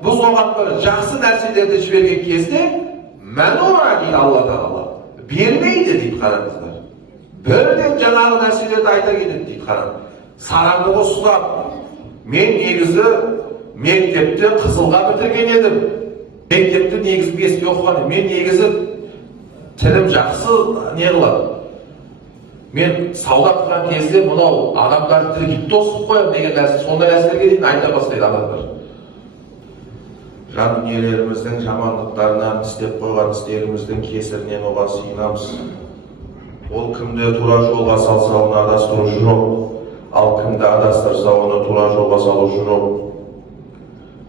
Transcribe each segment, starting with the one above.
Biz oған bir жақсы нәрселерді жіберген кезде мәнуа дейді Алла Тағала. Бермейді дейді, қараңыздар. Бірден жаңағы нәрселерді айта кетеді дейді, қараңыз. Сараңды қосылап, мен негізі мектепті Қызылға бітірген едім. Мектепті негізі 5-ке оқыған. Мен негізі тілім жақсы не қылады. Мен сауда қылған кезде мынау адамдар тілге тосып қоямын деген нәрсе, сондай нәрселерге дейін айта бастайды адамдар. Жан дүниелеріміздің жамандықтарынан, істеп қойған істеріміздің кесірінен оған сыйынамыз. Ол кімді тура жолға салса, оны адастырушы жоқ. Ал кімді адастырса, оны тура жолға салушы жоқ.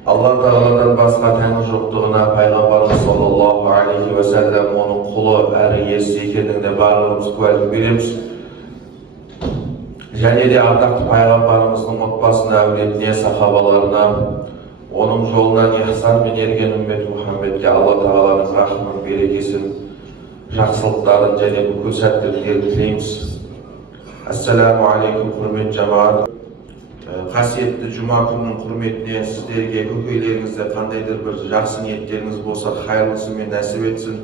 Алла Тағаладан басқа тәңір жоқтығына пайғамбарымыз саллаллаху алейхи ва саллям оның құлы әрі иесі екеніне барлығымыз куәлік береміз. Және де ардақты пайғамбарымыздың отбасына, әулетіне, сахабаларына, оның жолынан ihsanмен ерген үммет Мұхаммедке Алла Тағаланың рахмын, берекесін, жақсылықтарын және бүкіл сәттіліктерді тілейміз. Ассаламу алейкум, құрметті жамағат. Қасиетті жұма күнінің құрметіне сіздерге көкейлеріңізде қандайдыр бір жақсы ниеттеріңіз болса, хайырлысымен нәсіп етсін.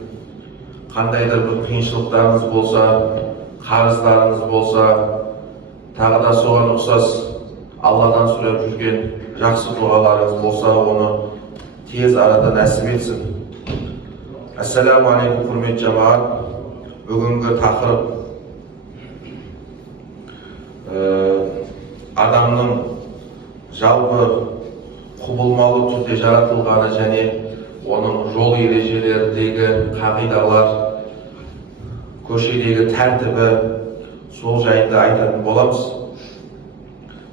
Қандайдыр бір қиыншылықтарыңыз болса, қарыздарыңыз болса, тағы да соған ұқсас Алладан сұрап жүрген жақсы дұғаларыңыз болса, оны тез арада нәсіп етсін. Ассаламу алейкум, құрметті жамағат. Бүгінгі тақырып адамның жалпы құбылмалы түрде жаратылғаны және оның жол ережелеріндегі қағидалар, көшедегі тәртібі, сол жайында айтатын боламыз.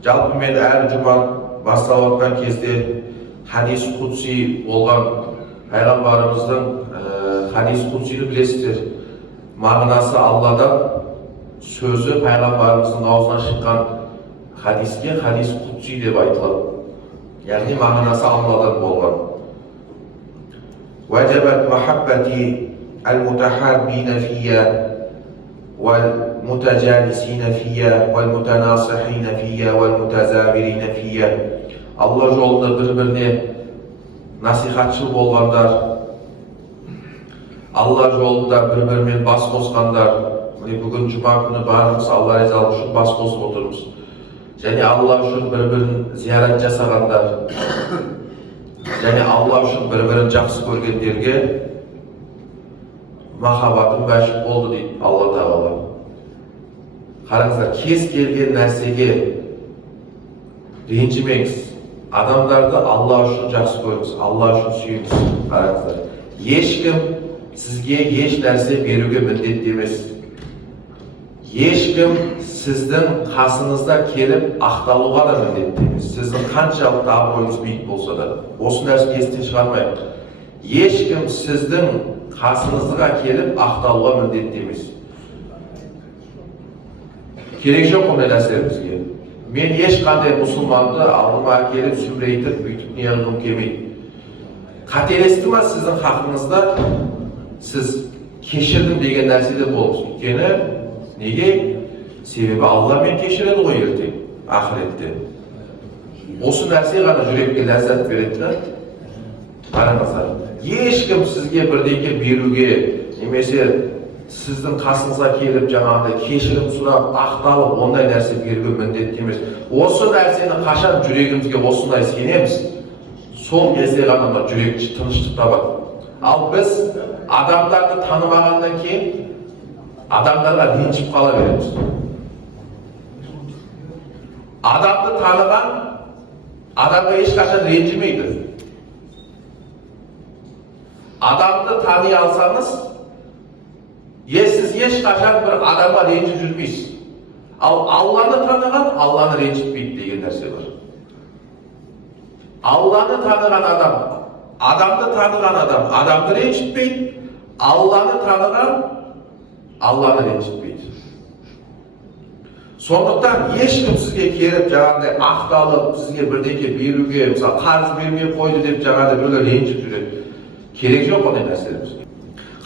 Жалпы мен әр жұма бастап отқан кезде хадис құдси болған пайғамбарымыздың хадис құдсиді білесіздер. Мағынасы Алладан, сөзі пайғамбарымыздың аузынан шыққан хадиске хадис құдси деп айтылады. Яғни мағынасы Алладан болған. Ваджабат махаббати ал-мутахаббина фия والمتجالسين فيها والمتناصحين فيها والمتزاورين فيها. Алла жолында бір-біріне насихатшыл болғандар, Алла жолында бір-бірімен бас қосқандар. Бүгін жұма күні барымыз Алла ризалығы үшін бас қосып отырмыз. Және Алла үшін бір-бірін зиярат жасағандар, және Алла үшін бір-бірін жақсы көргендерге махаббатым мәшік болды дейді Алла Тағала. Қараңыздар, кез келген нәрсеге ренжімеңіз. Адамдарды Алла үшін жақсы көріңіз, Алла үшін сүйіңіз. Қараңыздар, ешкім сізге еш нәрсе беруге міндетті емес. Ешкім сіздің қасыңызда келіп ақталуға да міндетті емес. Сіздің қаншалықты абыройыңыз биік болса да, осы нәрсені естен шығармайық. Ешкім сіздің қасыңызға келіп ақталуға міндетті емес. Керек жоқ ондай нәрселер бізге. Мен ешқандай мұсылманды алдыма әкеліп сүмірейтіп, бүйтіп не қылғым келмейді. Қателесті ма сіздің хақыңызда, сіз кешірдім деген нәрседе болыңыз. Өйткені неге? Себебі Алла мен кешіреді ғой ертең, ақыретте. Осы нәрсе ғана жүрекке ләззат береді. Қараңыздар, ешкім сізге бірдеңе беруге, немесе сіздің қасыңызға келіп жаңағыдай кешірім сұрап, ақталып, ондай нәрсе беруге міндетті емес. Осы нәрсені қашан жүрегімізге осындай сенеміз, сол кезде ғана жүрек тыныштық табады. Ал біз адамдарды танымағаннан кейін адамдарға ренжіп қала береміз. Адамды таныған адамға ешқашан ренжімейді. Адамды тани алсаңыз, сіз ешқашан бір адамға ренжіп жүрмейсіз. Ал Алланы таныған Алланы ренжітпейді деген нәрсе бар. Алланы таныған адам, адамды таныған адам, адамды ренжітпейді. Алланы таныған Алланы ренжітпейді. Сондықтан ешкім сізге келіп жаңағыдай ақталып, сізге бірдеңе беруге, мысалы қарыз бермей қойды деп жаңағыдай біреулер ренжіп жүреді. Керек жоқ ондай нәрселер.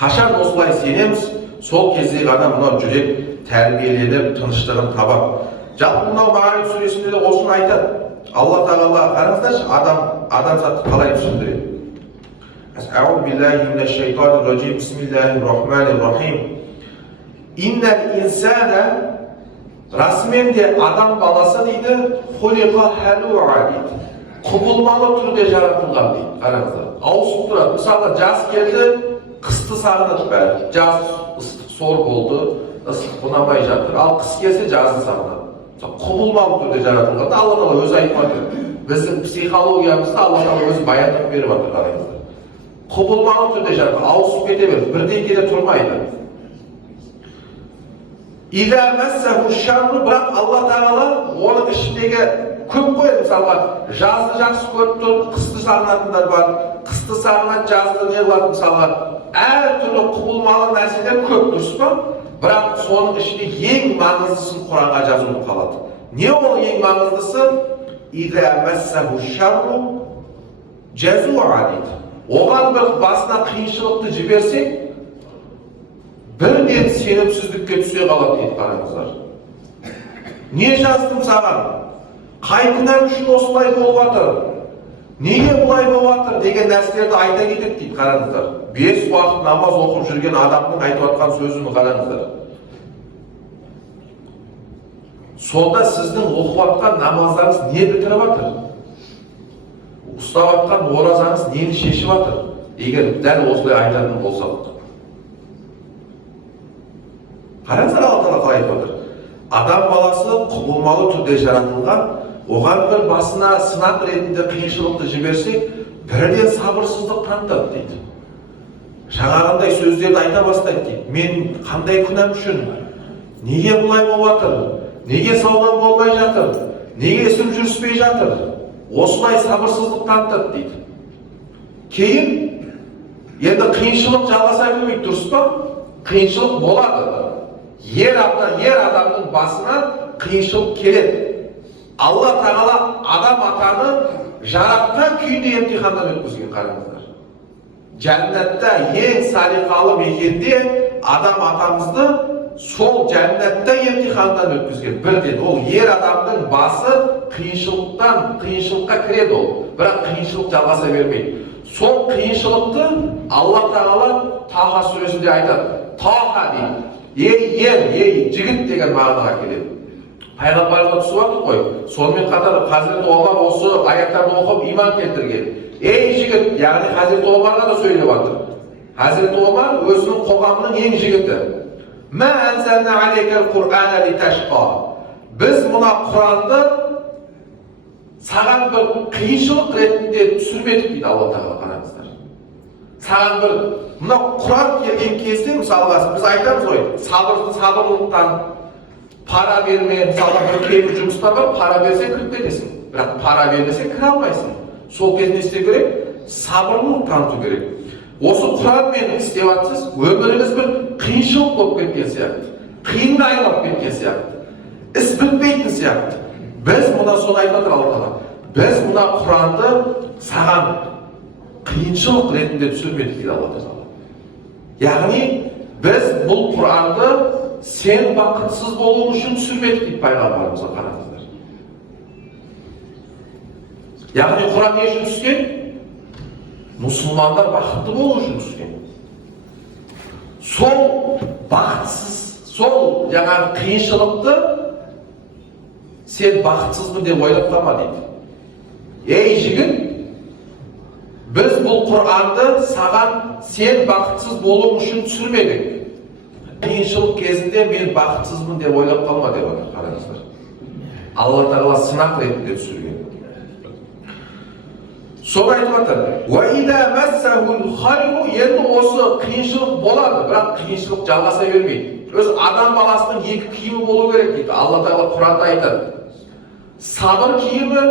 Қашан осылай сенеміз, сол кезде ғана мынау жүрек тәрбиеленіп, тыныштығын табады. Жалпы мынау Маариф сүресінде де осыны айтады. Alloh taolo qarangizlarchi, odamzodni qalay tushuntiradi. A'udhu billahi minash shaytonir rojim. Bismillahir rohmanir rohim. Innal insana, rasmen de adam balası deydi, xuliqa halu'a deydi. Құбылмалы түрде жаратылған дейді. Қараңыздар. Ауысып тұрады. Мысалы, жаз келді, қысты сағынады бәрі. Жаз ыстық сор болды, ыстық ұнамай жатыр. Ал қыс келсе жазды сағынады. Құбылмалы түрде жаратылған. Алла тағала өзі айтып отыр. Біздің психологиямызда Алла тағала өзі баяндап беріп отыр, қараңыздар. Құбылмалы түрде жаратылған. Ауысып кете береді. Бірден келе тұрмайды. Ида массаху шарру, бірақ Алла тағала оның ішіндегі көп қой, мысалға жазды жақсы көріп тұр, қысты сағынатындар бар, қысты сағынат, жазды не қылады, мысалға әртүрлі құбылмалы нәрселер көп, дұрыс па? Бірақ соның ішінде ең маңыздысын Құранға жазылып қалады. Не ол ең маңыздысы? Ида массаху шарру жазуа дейді. Оған бір басына қиыншылықты жіберсек, бірден сенімсіздікке түсе қалады дейді, қараңыздар. Не жаздым саған? Қай күнәм үшін осылай болып жатыр? Неге бұлай болып жатыр деген нәрселерді айта кетеді дейді, қараңыздар. 5 уақыт намаз оқып жүрген адамның айтып жатқан сөзін қараңыздар. Сонда сіздің оқып жатқан намаздарыңыз не бітіріп жатыр? Ұстап жатқан оразаңыз нені шешіп жатыр? Егер дәл осылай айтатын болсақ. Қараңыздар, Алла тағала қалай айтып отыр. Адам баласы құбылмалы түрде жаратылған. Оған бір басына сынақ ретінде қиыншылықты жіберсек, бірден сабырсыздық танытады дейді. Жаңағындай сөздерді айта бастайды дейді. Мен қандай күнәм үшін? Неге бұлай болып жатыр? Неге саудам болмай жатыр? Неге ісім жүріспей жатыр? Осылай сабырсыздық танытады дейді. Кейін, енді қиыншылық жалғаса бермейді, дұрыс па? Қиыншылық болады. Ер адамның басына қиыншылық келеді. Алла тағала адам атаны жаратқан күйінде емтихандан өткізген, қараңыздар. Жәннатта ең салиқалы мекенде адам атамызды сол жәннатта емтихандан өткізген. Бірден ол ер адамның басы қиыншылыққа кіреді ол, бірақ қиыншылық жалғаса бермейді. Сол қиыншылықты Алла тағала Таха сүресінде айтады. Таха дейді. Ей жігіт деген мағынаға келеді. Пайғамбарға түсіп жатыр ғой. Сонымен қатар Хазіреті Омар осы аяттарды оқып иман келтірген. Ей жігіт, яғни Хазіреті Омарға да сөйлеп жатыр. Хазіреті Омар өзінің қоғамының ең жігіті. Мә әнзәлнә алейкәл Құр'ана литашқа. Біз мына Құранды саған бір қиыншылық ретінде түсірмедік дейді Алла тағала, қараңыздар. Саған бір мына Құран келген кезде, мысалға біз айтамыз ғой, сабырлықтан пара берме, мысалға бір кейбір жұмыстар бар, пара берсең кіріп кетесің, бірақ пара бермесең кіре алмайсың. Сол кезде не істеу керек? Сабырлылық таныту керек. Осы Құранмен істеп жатсыз, өміріңіз бір қиыншылық болып кеткен сияқты, қиынға айналып кеткен сияқты, іс бітпейтін сияқты. Біз мұна соны айтып жатыр Алла тағала. Біз мұна Құранды саған қиыншылық ретінде түсірмедік дейді Алла тағала. Яғни біз бұл Құранды сен бақытсыз болуың үшін түсірмедік дейді пайғамбарымызға, қараңыздар. Яғни Құран не үшін түскен? Мұсылмандар бақытты болу үшін түскен. Сол бақытсыз, сол жаңағы қиыншылықты сен бақытсызбын деп ойлап қалма дейді. Ей жігіт, біз бұл Құранды саған сен бақытсыз болуың үшін түсірмедік. Қиыншылық кезінде мен бақытсызбын деп ойлап қалма деп отыр, қараңыздар. Алла тағала сынақ ретінде түсірген. Соны айтып жатыр. Енді осы қиыншылық болады, бірақ қиыншылық жалғаса бермейді. Өз адам баласының екі киімі болу керек дейді. Алла тағала Құранда айтады. Сабыр киімі,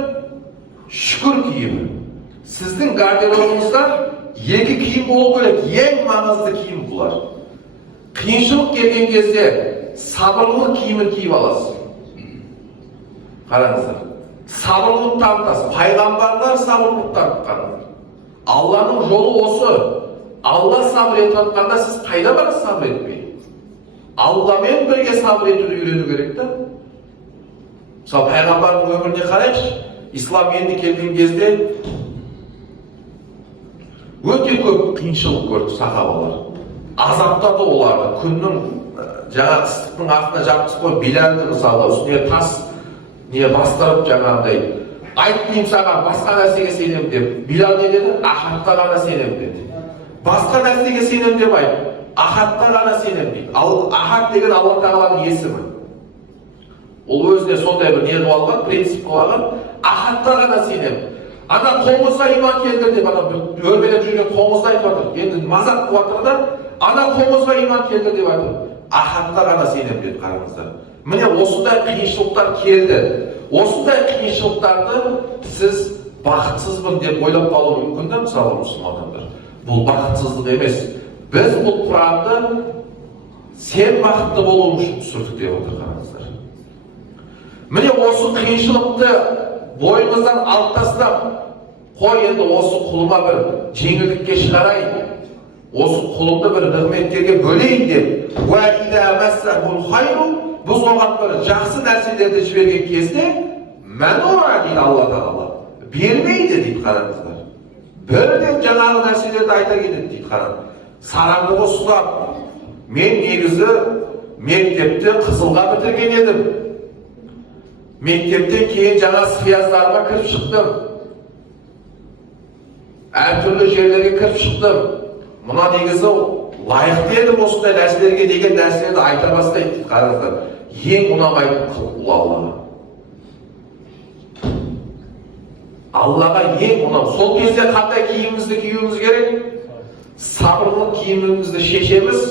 шүкір киімі. Сіздің гардеробыңызда екі киім болу керек. Ең маңызды киім бұлар. Қиыншылық келген кезде сабырлылық киімін киіп аласыз. Қараңыздар. Сабырлылық танытасыз. Пайғамбарлар сабырлылық танытқан. Алланың жолы осы. Алла сабыр етіп жатқанда сіз қайда барасыз сабыр етпей? Алламен бірге сабыр етуді үйрену керек та. Мысалы пайғамбардың өміріне қарайықшы. İslam endi келген кезде өте көп қиыншылық көрді сахабалар. Азаптады оларды. Күннің жаңа ыстықтың астына жатқызып қойып, Билалды мысалы үстіне тас не бастырып жаңағыдай айтпаймын саған басқа нәрсеге сенемін деп. Билал не деді? Ахадқа ғана сенемін деді. Басқа нәрсеге сенемін деп айт. Ахадқа ғана сенемін дейді. Ал Ахад деген Алла Тағаланың есімі. Ол өзіне сондай бір не қылып алған, принцип қылып алған. Ахадқа ғана сенемін. Ана қоңызға иман келтір деп ана өрмелеп жүрген қоңызды айтып жатыр. Енді мазақ қылып жатыр да, ана қоңызға иман келтір деп айтыр. Ахадқа ғана сенемін деді, қараңыздар. Міне осындай қиыншылықтар келді. Осындай қиыншылықтарды сіз бақытсызбын деп ойлап қалуы мүмкін да, мысалы мұсылмандар. Бұл бақытсыздық емес. Біз бұл Құранды сен бақытты болуың үшін түсірдік деп отыр, қараңыздар. Міне осы қиыншылықты бойыңыздан алып тастап, қой енді осы құлыма бір жеңілдікке шығарайын, осы құлымды бір нығметтерге бөлейін деп, біз оған бір жақсы нәрселерді жіберген кезде, мәнуа дейді Алла Тағала, бермейді дейді, қараңыздар. Бірден жаңағы нәрселерді айта кетеді дейді, қараңыздар. Сараңды ұстап, мен негізі мектепті қызылға бітірген едім. Мектептен кейін жаңа сияздарыма кіріп шықтым. Әртүрлі жерлерге кіріп шықтым. Мұна негізі лайықты едім осындай нәрселерге деген нәрселерді айта бастайды дейді, қараңыздар. Ең ұнамайтын құл Аллаға. Аллаға ең ұнамайтын. Сол кезде қандай киімімізді киюіміз керек? Сабырлы киімімізді шешеміз,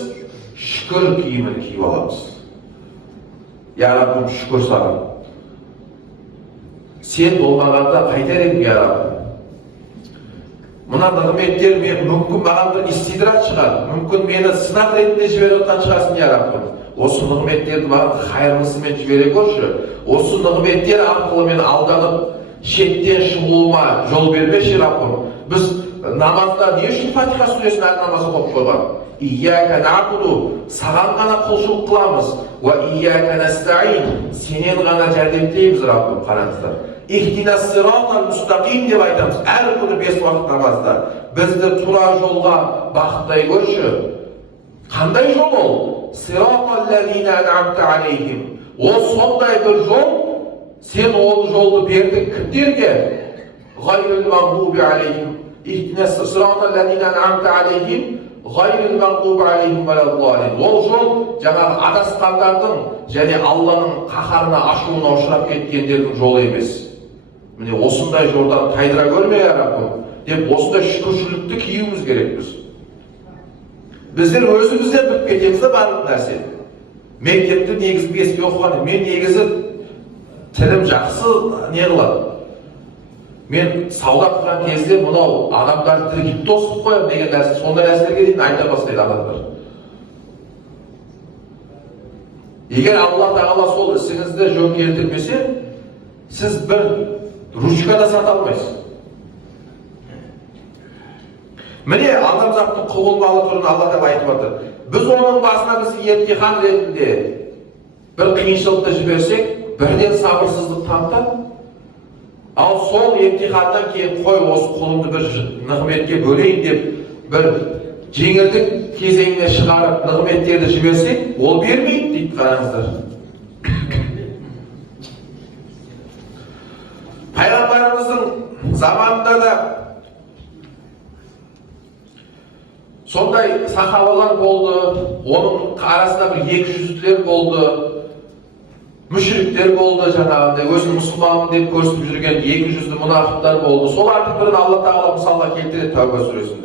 шүкір киімін киіп аламыз. Я Раббым, шүкір саған. Сен болмағанда қайтар едім, я Раббым. Мына нығметтер мүмкін маған бір истидрат шығар, мүмкін мені сынақ ретінде жіберіп отқан шығарсын, я Раббым. Осы нығметтерді маған қайырлысымен жібере көрші. Осы нығметтер арқылы мен алданып, шеттен шығуыма жол бермеші, Раббым. Біз намазда не үшін Фатиха сүресін әр намазы қойып қойған? Ияка нағбуду, саған ғана құлшылық қыламыз. Ва ияка настаин, сенен ғана жәрдемтейміз, Раббым, қараңыздар. Ихтина сиратал мустақим деп айтамыз. Әр күні 5 уақыт намазда бізді тура жолға бағыттай көрші. Қандай жол ол? Сиратал лазина ан'амта алейхим. Ол сондай бір жол, сен ол жолды бердің кімдерге? Ғайрил мағдуби алейхим. Ихтина сиратал лазина ан'амта алейхим. Ғайрил мағдуби алейхим валаллалин. Ол жол жаңағы адасқандардың және Алланың қаһарына, ашуына ұшырап кеткендердің жолы емес. Міне осындай жолдан тайдыра көрме, я Раббым, деп осындай шүкіршілікті киюіміз керекпіз. Біздер өзімізден біліп кетеміз де барлық нәрсе. Мектепті негізі беске оқыған, мен негізі тілім жақсы не қылады. Мен сауда қылған кезде мынау адамдарды тіркеп тосып қоямын деген нәрсе, сондай нәрселерге дейін айта бастайды адамдар. Егер Алла Тағала сол ісіңізді жөн келтірмесе, сіз бір ручка да сата алмайсыз. Міне адамзаттың құбылмалы түрін Алла Тағала айтып отыр. Біз оның басына біз емтихан ретінде бір қиыншылықты жіберсек, бірден сабырсыздық танытады. Ал сол емтиханнан кейін қой осы құлымды бір нығметке бөлейін деп бір жеңілдік кезеңіне шығарып нығметтерді жіберсек, ол бермейді дейді, қараңыздар. Пайғамбарымыздың заманында да сондай сахабалар болды, оның арасында бір 200-лер болды, мүшриктер болды, жаңағындай өзін мұсылманмын деп көрсетіп жүрген 200-лі мұнафықтар болды. Солардың бірін Алла Тағала мысалға келтіреді Тәуба сүресінде.